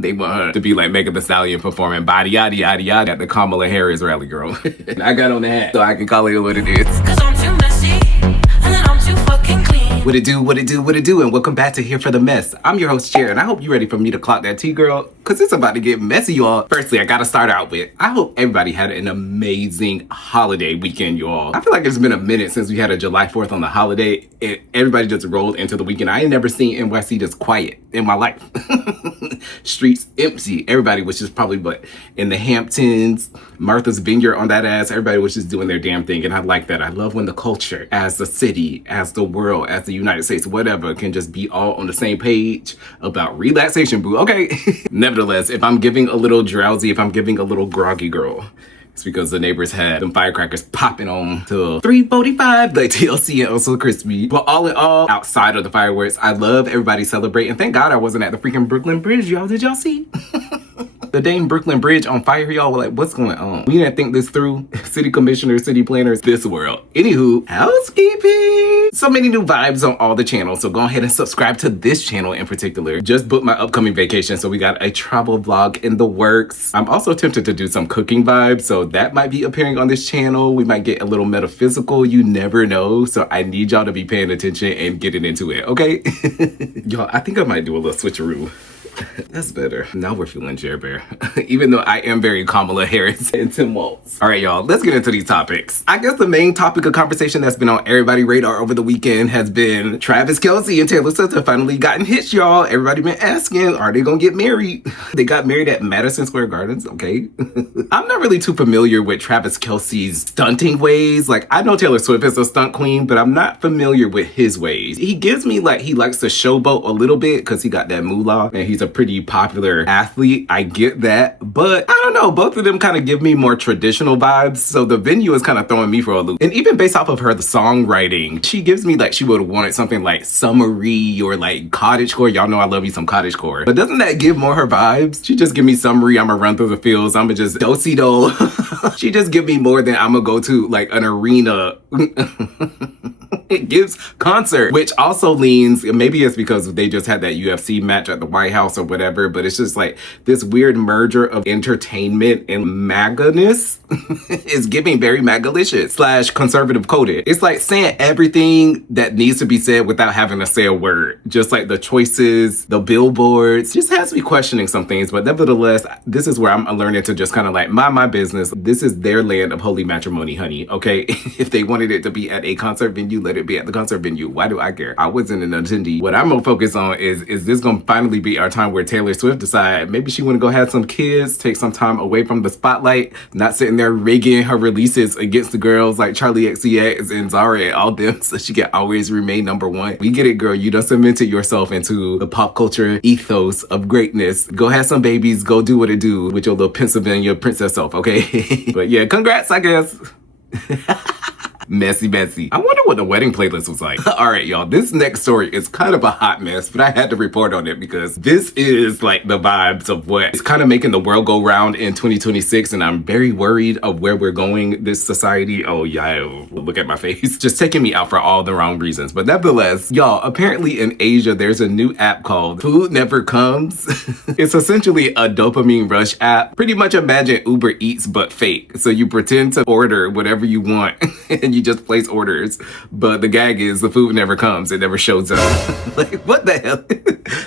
They want her to be like Megan Thee Stallion performing body yada yada yada at the Kamala Harris rally, girl. And I got on the hat so I can call it what it is. Cause I'm too messy, and then I'm too fucking clean. What it do, and welcome back to Here for the Mess. I'm your host, Chair, and I hope you're ready for me to clock that tea, girl, because it's about to get messy, y'all. Firstly, I gotta start out with, I hope everybody had an amazing holiday weekend, y'all. I feel like it's been a minute since we had a July 4th on the holiday, and everybody just rolled into the weekend. I ain't never seen NYC this quiet in my life. Streets empty. Everybody was just probably in the Hamptons, Martha's Vineyard on that ass. Everybody was just doing their damn thing, and I like that. I love when the culture, as the city, as the world, as the United States, whatever, can just be all on the same page about relaxation, boo. Okay. Nevertheless, if I'm giving a little drowsy, if I'm giving a little groggy, girl, it's because the neighbors had them firecrackers popping on till 3:45, like TLC and also crispy. But all in all, outside of the fireworks, I love everybody celebrating. Thank God I wasn't at the freaking Brooklyn Bridge, y'all. Did y'all see? The dang Brooklyn Bridge on fire, y'all. Were like, what's going on? We didn't think this through. City commissioners, city planners, this world. Anywho, housekeeping. So many new vibes on all the channels, so go ahead and subscribe to this channel in particular. Just booked my upcoming vacation, so we got a travel vlog in the works. I'm also tempted to do some cooking vibes, so that might be appearing on this channel. We might get a little metaphysical, you never know. So I need y'all to be paying attention and getting into it, okay? Y'all, I think I might do a little switcheroo. That's better. Now we're feeling Jer Bear. Even though I am very Kamala Harris and Tim Waltz. All right, y'all, let's get into these topics. I guess the main topic of conversation that's been on everybody's radar over the weekend has been Travis Kelce and Taylor Swift have finally gotten hitched, y'all. Everybody been asking, are they gonna get married? They got married at Madison Square Gardens, okay? I'm not really too familiar with Travis Kelce's stunting ways. Like, I know Taylor Swift is a stunt queen, but I'm not familiar with his ways. He gives me like he likes to showboat a little bit because he got that moolah and he's a pretty popular athlete. I get that, but I don't know, both of them kind of give me more traditional vibes, so the venue is kind of throwing me for a loop. And even based off of the songwriting, she gives me like she would have wanted something like summery or like cottagecore. Y'all know I love me some cottagecore, but doesn't that give more her vibes? She just give me summery, I'ma run through the fields, I'ma just do-si-do. She just give me more than I'ma go to like an arena. It gives concert, which also leans, maybe it's because they just had that UFC match at the White House or whatever, but it's just like this weird merger of entertainment and MAGA-ness is giving very MAGA-licious / conservative coded. It's like saying everything that needs to be said without having to say a word. Just like the choices, the billboards, just has me questioning some things, but nevertheless, this is where I'm learning to just kind of like mind my business. This is their land of holy matrimony, honey, okay? If they wanted it to be at a concert venue, let it be at the concert venue. Why do I care? I wasn't an attendee. What I'm gonna focus on is this gonna finally be our time where Taylor Swift decide maybe she wanna go have some kids, take some time away from the spotlight, not sitting there rigging her releases against the girls like Charlie XCX and Zara and all them so she can always remain number one. We get it, girl. You done cemented yourself into the pop culture ethos of greatness. Go have some babies, go do what it do with your little Pennsylvania princess self, okay? But yeah, congrats, I guess. Messy. I wonder what the wedding playlist was like. All right, y'all, this next story is kind of a hot mess, but I had to report on it because this is like the vibes of what is kind of making the world go round in 2026, and I'm very worried of where we're going, this society. Oh yeah, look at my face. Just taking me out for all the wrong reasons. But nevertheless, y'all, apparently in Asia, there's a new app called Food Never Comes. It's essentially a dopamine rush app. Pretty much imagine Uber Eats, but fake. So you pretend to order whatever you want and you just place orders, but the gag is the food never comes. It never shows up. Like, what the hell?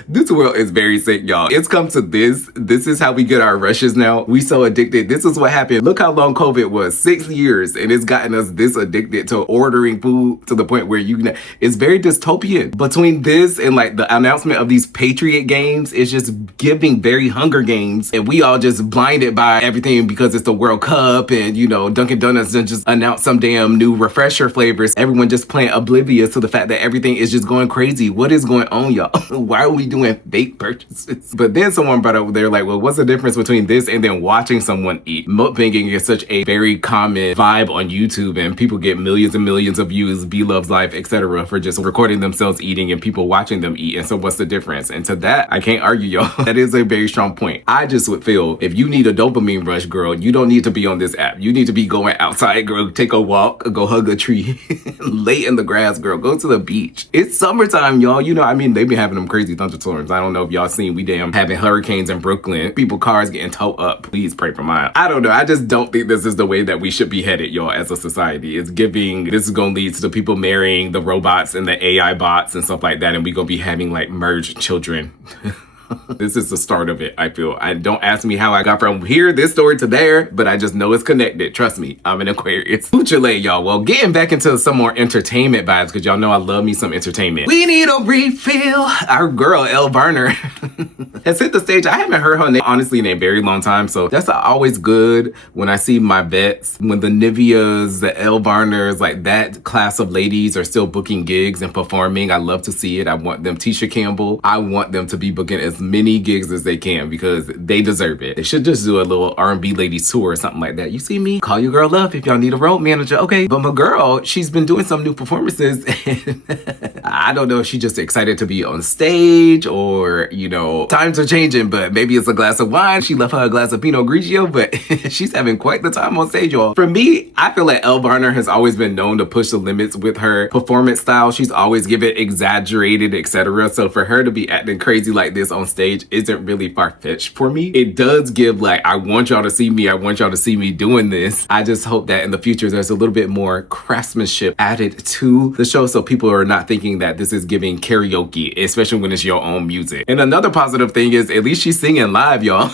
This world is very sick, y'all. It's come to this. This is how we get our rushes now. We so addicted. This is what happened. Look how long COVID was, 6 years, and it's gotten us this addicted to ordering food to the point where it's very dystopian. Between this and like the announcement of these Patriot games, it's just giving very Hunger Games, and we all just blinded by everything because it's the World Cup, and you know, Dunkin' Donuts just announced some damn new refresher flavors. Everyone just playing oblivious to the fact that everything is just going crazy. What is going on, y'all? Why are we doing fake purchases? But then someone brought up, they're like, well, what's the difference between this and then watching someone eat? Mukbanging is such a very common vibe on YouTube, and people get millions and millions of views, B Loves Life, etc. for just recording themselves eating and people watching them eat. And so what's the difference? And to that, I can't argue, y'all. That is a very strong point. I just would feel if you need a dopamine rush, girl, you don't need to be on this app. You need to be going outside, girl, take a walk, go hug a tree, lay in the grass, girl. Go to the beach. It's summertime, y'all. You know, I mean, they be having them crazy thunderstorms. I don't know if y'all seen, we damn having hurricanes in Brooklyn. People, cars getting towed up. Please pray for mine. I don't know. I just don't think this is the way that we should be headed, y'all, as a society. It's giving, this is going to lead to the people marrying the robots and the AI bots and stuff like that. And we going to be having like merged children. This is the start of it, I feel. Don't ask me how I got from here, this story to there, but I just know it's connected. Trust me, I'm an Aquarius. Future y'all. Well, getting back into some more entertainment vibes, because y'all know I love me some entertainment. We need a refill. Our girl, Elle Varner, has hit the stage. I haven't heard her name, honestly, in a very long time, so that's always good when I see my vets, when the Niveas, the Elle Varners, like that class of ladies are still booking gigs and performing. I love to see it. I want them, Tisha Campbell, I want them to be booking as many gigs as they can because they deserve it. They should just do a little R&B ladies tour or something like that. You see me? Call your girl up if y'all need a road manager. Okay. But my girl, she's been doing some new performances and I don't know if she's just excited to be on stage or, you know, times are changing, but maybe it's a glass of wine. She left her a glass of Pinot Grigio, but she's having quite the time on stage, y'all. For me, I feel like Elle Varner has always been known to push the limits with her performance style. She's always given exaggerated, etc. So for her to be acting crazy like this on stage isn't really far-fetched for me. It does give like, I want y'all to see me. I want y'all to see me doing this. I just hope that in the future, there's a little bit more craftsmanship added to the show so people are not thinking that this is giving karaoke, especially when it's your own music. And another positive thing is at least she's singing live, y'all.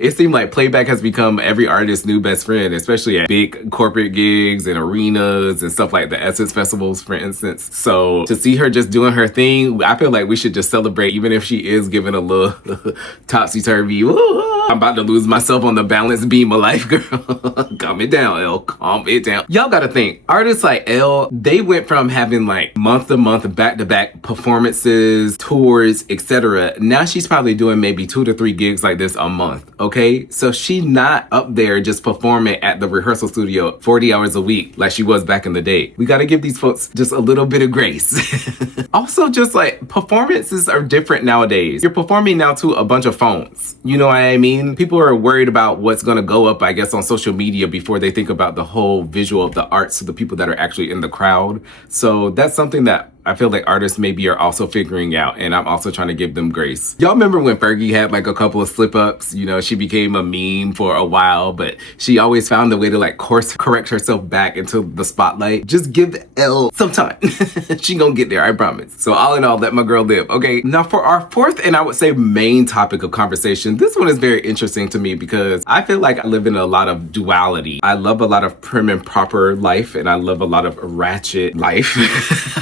It seemed like playback has become every artist's new best friend, especially at big corporate gigs and arenas and stuff like the Essence festivals, for instance. So to see her just doing her thing, I feel like we should just celebrate, even if she is giving a little topsy-turvy. I'm about to lose myself on the balance beam of life, girl. Calm it down, Elle. Calm it down. Y'all gotta think, artists like Elle, they went from having like month-to-month, back-to-back performances, tours, etc. Now she's probably doing maybe 2 to 3 gigs like this a month, okay? So she's not up there just performing at the rehearsal studio 40 hours a week like she was back in the day. We gotta give these folks just a little bit of grace. Also, just like performances are different nowadays. You're performing now to a bunch of phones. You know what I mean? People are worried about what's gonna go up, I guess, on social media before they think about the whole visual of the arts to the people that are actually in the crowd. So that's something that I feel like artists maybe are also figuring out, and I'm also trying to give them grace. Y'all remember when Fergie had like a couple of slip-ups? You know, she became a meme for a while, but she always found a way to like course correct herself back into the spotlight. Just give Elle some time. She gonna get there, I promise. So all in all, let my girl live, okay? Now for our fourth and I would say main topic of conversation, this one is very interesting to me because I feel like I live in a lot of duality. I love a lot of prim and proper life, and I love a lot of ratchet life.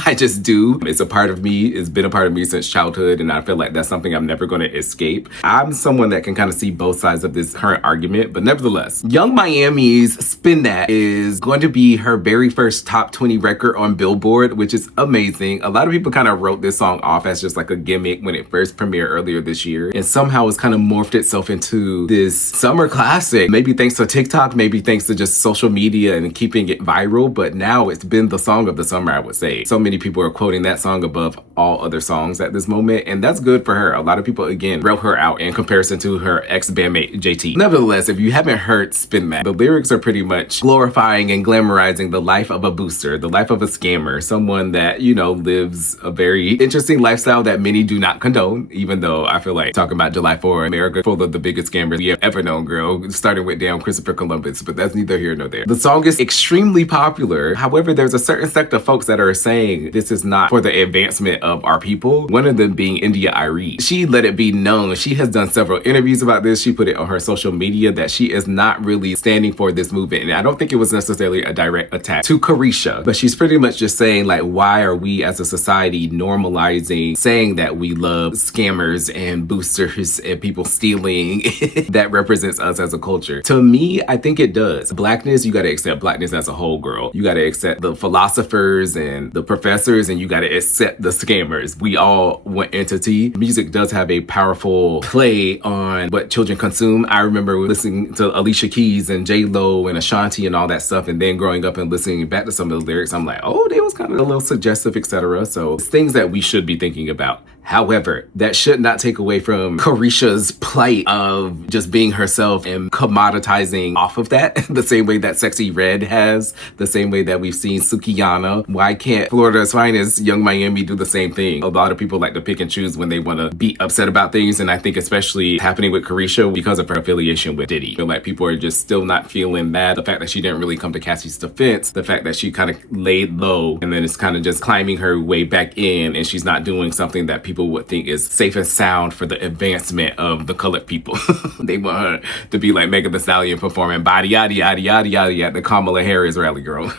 I just do. It's a part of me. It's been a part of me since childhood, and I feel like that's something I'm never going to escape. I'm someone that can kind of see both sides of this current argument, but nevertheless, Young Miami's Spin That is going to be her very first top 20 record on Billboard, which is amazing. A lot of people kind of wrote this song off as just like a gimmick when it first premiered earlier this year, and somehow it's kind of morphed itself into this summer classic. Maybe thanks to TikTok, maybe thanks to just social media and keeping it viral, but now it's been the song of the summer, I would say. So many people are quoting that song above all other songs at this moment, and that's good for her. A lot of people, again, wrote her out in comparison to her ex-bandmate, JT. Nevertheless, if you haven't heard Spin That, the lyrics are pretty much glorifying and glamorizing the life of a booster, the life of a scammer, someone that, you know, lives a very interesting lifestyle that many do not condone, even though I feel like talking about July 4th, America full of the biggest scammers we have ever known, girl, starting with damn Christopher Columbus, but that's neither here nor there. The song is extremely popular. However, there's a certain sect of folks that are saying this is not for the advancement of our people, one of them being India Arie. She let it be known, she has done several interviews about this, she put it on her social media that she is not really standing for this movement, and I don't think it was necessarily a direct attack to Carisha, but she's pretty much just saying like, why are we as a society normalizing saying that we love scammers and boosters and people stealing that represents us as a culture? To me, I think it does. Blackness, you gotta accept blackness as a whole, girl. You gotta accept the philosophers and the professors, and you gotta accept the scammers. We all one entity. Music does have a powerful play on what children consume. I remember listening to Alicia Keys and J-Lo and Ashanti and all that stuff, and then growing up and listening back to some of the lyrics, I'm like, oh, they was kind of a little suggestive, etc. So it's things that we should be thinking about. However, that should not take away from Carisha's plight of just being herself and commoditizing off of that the same way that Sexy Red has, the same way that we've seen Sukiyana. Why can't Florida's Finest, Young Miami do the same thing? A lot of people like to pick and choose when they want to be upset about things, and I think especially happening with Carisha because of her affiliation with Diddy. I feel like people are just still not feeling that. The fact that she didn't really come to Cassie's defense, the fact that she kind of laid low and then it's kind of just climbing her way back in, and she's not doing something that people would think is safe and sound for the advancement of the colored people. They want her to be like Megan Thee Stallion performing body yada yada yada yada at the Kamala Harris rally, girl.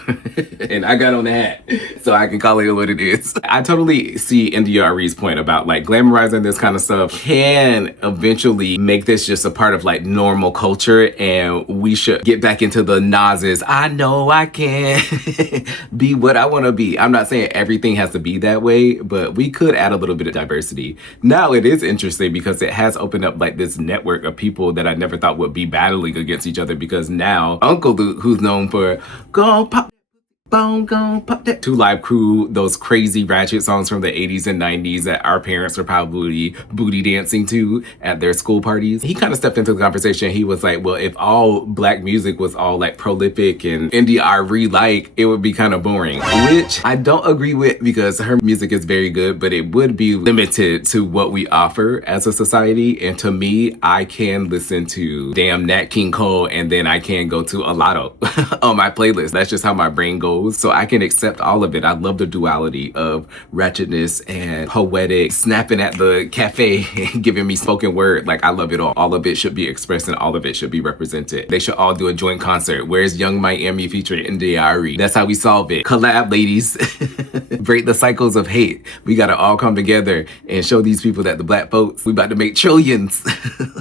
And I got on the hat, so I can call it what it is. I totally see India Arie's point about like glamorizing this kind of stuff can eventually make this just a part of like normal culture, and we should get back into the Nas's I know I can be what I want to be. I'm not saying everything has to be that way, but we could add a little bit of diversity. Now it is interesting because it has opened up like this network of people that I never thought would be battling against each other, because now Uncle Luke, who's known for go pop boom, gon' pop that. Two Live Crew, those crazy ratchet songs from the 80s and 90s that our parents were probably booty dancing to at their school parties. He kind of stepped into the conversation. He was like, well, if all black music was all like prolific and India Arie like, it would be kind of boring. Which I don't agree with, because her music is very good, but it would be limited to what we offer as a society. And to me, I can listen to damn Nat King Cole and then I can go to Alato on my playlist. That's just how my brain goes. So I can accept all of it. I love the duality of ratchetness and poetic, snapping at the cafe and giving me spoken word. Like, I love it all. All of it should be expressed and all of it should be represented. They should all do a joint concert. Where's Young Miami featuring India Arie? That's how we solve it. Collab, ladies. Break the cycles of hate. We gotta all come together and show these people that the black folks, we about to make trillions.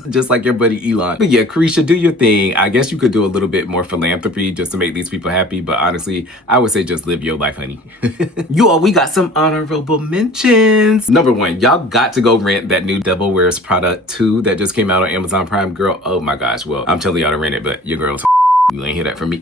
Just like your buddy Elon. But yeah, Carisha, do your thing. I guess you could do a little bit more philanthropy just to make these people happy, but honestly, I would say just live your life, honey. You all, we got some honorable mentions. Number one, y'all got to go rent that new Devil Wears Prada 2 that just came out on Amazon Prime. Girl, oh my gosh. Well, I'm telling y'all to rent it, but your girl's you ain't hear that from me.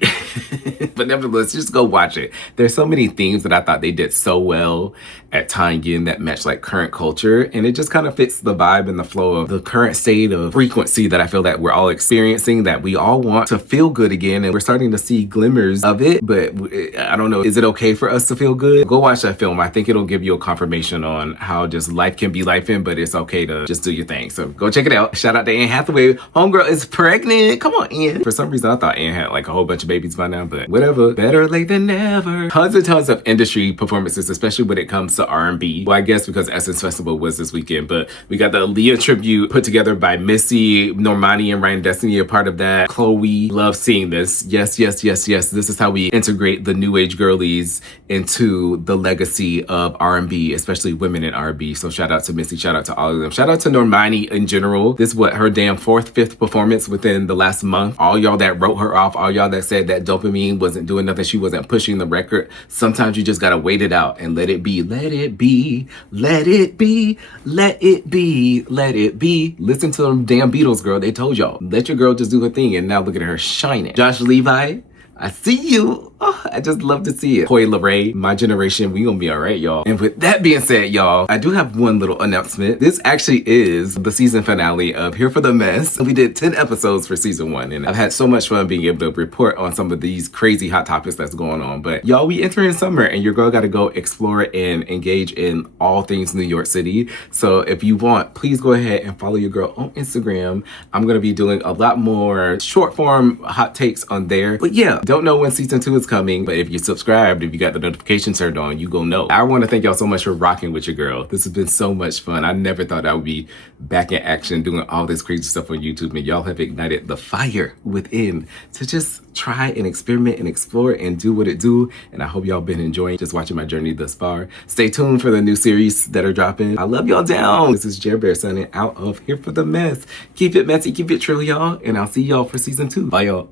But nevertheless, just go watch it. There's so many themes that I thought they did so well at tying in that match like current culture, and it just kind of fits the vibe and the flow of the current state of frequency that I feel that we're all experiencing, that we all want to feel good again, and we're starting to see glimmers of it. But I don't know, is it okay for us to feel good? Go watch that film. I think it'll give you a confirmation on how just life can be lifing, but it's okay to just do your thing. So go check it out. Shout out to Anne Hathaway. Homegirl is pregnant. Come on, Anne. For some reason, I thought Anne had like a whole bunch of babies by now, but whatever. Better late than never. Tons and tons of industry performances, especially when it comes to R&B. Well, I guess because Essence Festival was this weekend, but we got the Aaliyah tribute put together by Missy, Normani, and Ryan Destiny a part of that. Chloe, love seeing this. Yes, yes, yes, yes. This is how we integrate the new age girlies into the legacy of R&B, especially women in R&B. So shout out to Missy, shout out to all of them. Shout out to Normani in general. This is what, her damn fifth performance within the last month. All y'all that wrote her off, all y'all that said that dopamine wasn't doing nothing, she wasn't pushing the record. Sometimes you just gotta wait it out and let it be. Let it be. Let it be. Let it be. Let it be. Listen to them damn Beatles, girl. They told y'all. Let your girl just do her thing, and now look at her shining. Josh Levi, I see you. Oh, I just love to see it. Koi Leray, my generation, we gonna be all right, y'all. And with that being said, y'all, I do have one little announcement. This actually is the season finale of Here for the Mess. We did 10 episodes for season 1, and I've had so much fun being able to report on some of these crazy hot topics that's going on. But y'all, we enter in summer, and your girl gotta go explore and engage in all things New York City. So if you want, please go ahead and follow your girl on Instagram. I'm gonna be doing a lot more short form hot takes on there. But yeah, don't know when season 2 is coming, but if you subscribed, if you got the notifications turned on, you gon' know. I want to thank y'all so much for rocking with your girl. This has been so much fun. I never thought I would be back in action doing all this crazy stuff on YouTube, and y'all have ignited the fire within to just try and experiment and explore and do what it do. And I hope y'all been enjoying just watching my journey thus far. Stay tuned for the new series that are dropping. I love y'all down. This is Jer Bear signing out of Here for the Mess. Keep it messy, keep it trill, y'all, and I'll see y'all for season 2. Bye, y'all.